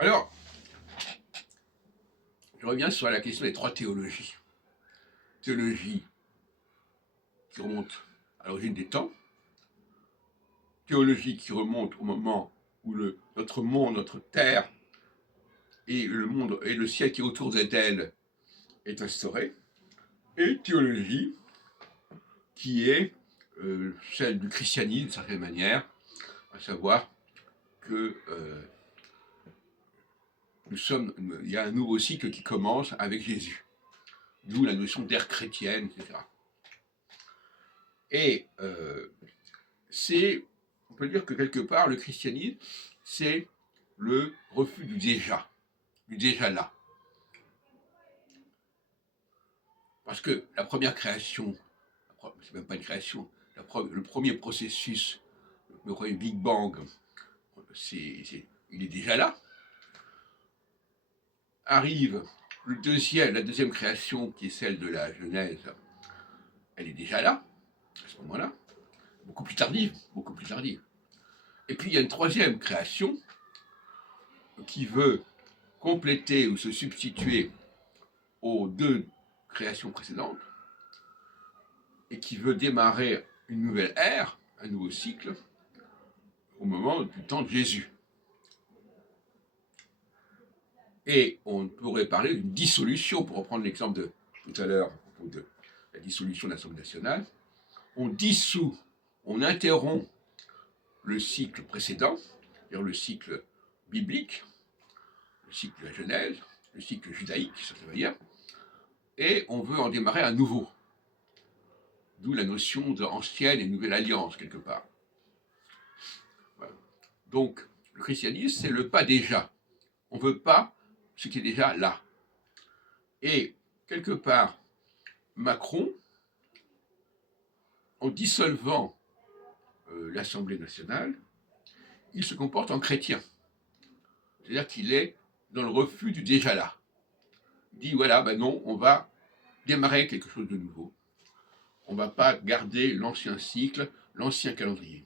Alors, je reviens sur la question des trois théologies. Théologie qui remonte à l'origine des temps, théologie qui remonte au moment où notre monde, notre terre et le monde et le ciel qui est autour d'elle est instauré, et théologie qui est celle du christianisme d'une certaine manière, à savoir que il y a un nouveau cycle qui commence avec Jésus, d'où la notion d'ère chrétienne, etc. Et on peut dire que quelque part, le christianisme, c'est le refus du déjà là. Parce que la première création, c'est même pas une création, le premier processus, le premier Big Bang, il est déjà là. Arrive la deuxième création, qui est celle de la Genèse, elle est déjà là, à ce moment-là, beaucoup plus tardive, beaucoup plus tardive. Et puis il y a une troisième création qui veut compléter ou se substituer aux deux créations précédentes et qui veut démarrer une nouvelle ère, un nouveau cycle, au moment du temps de Jésus. Et on pourrait parler d'une dissolution, pour reprendre l'exemple de tout à l'heure, à propos de la dissolution de l'Assemblée nationale. On dissout, on interrompt le cycle précédent, c'est-à-dire le cycle biblique, le cycle de la Genèse, le cycle judaïque, de certaine manière, et on veut en démarrer un nouveau. D'où la notion d'ancienne et nouvelle alliance, quelque part. Voilà. Donc, le christianisme, c'est le pas déjà. On ne veut pas ce qui est déjà là. Et, quelque part, Macron, en dissolvant l'Assemblée nationale, il se comporte en chrétien. C'est-à-dire qu'il est dans le refus du déjà là. Il dit, voilà, ben non, on va démarrer quelque chose de nouveau. On ne va pas garder l'ancien cycle, l'ancien calendrier.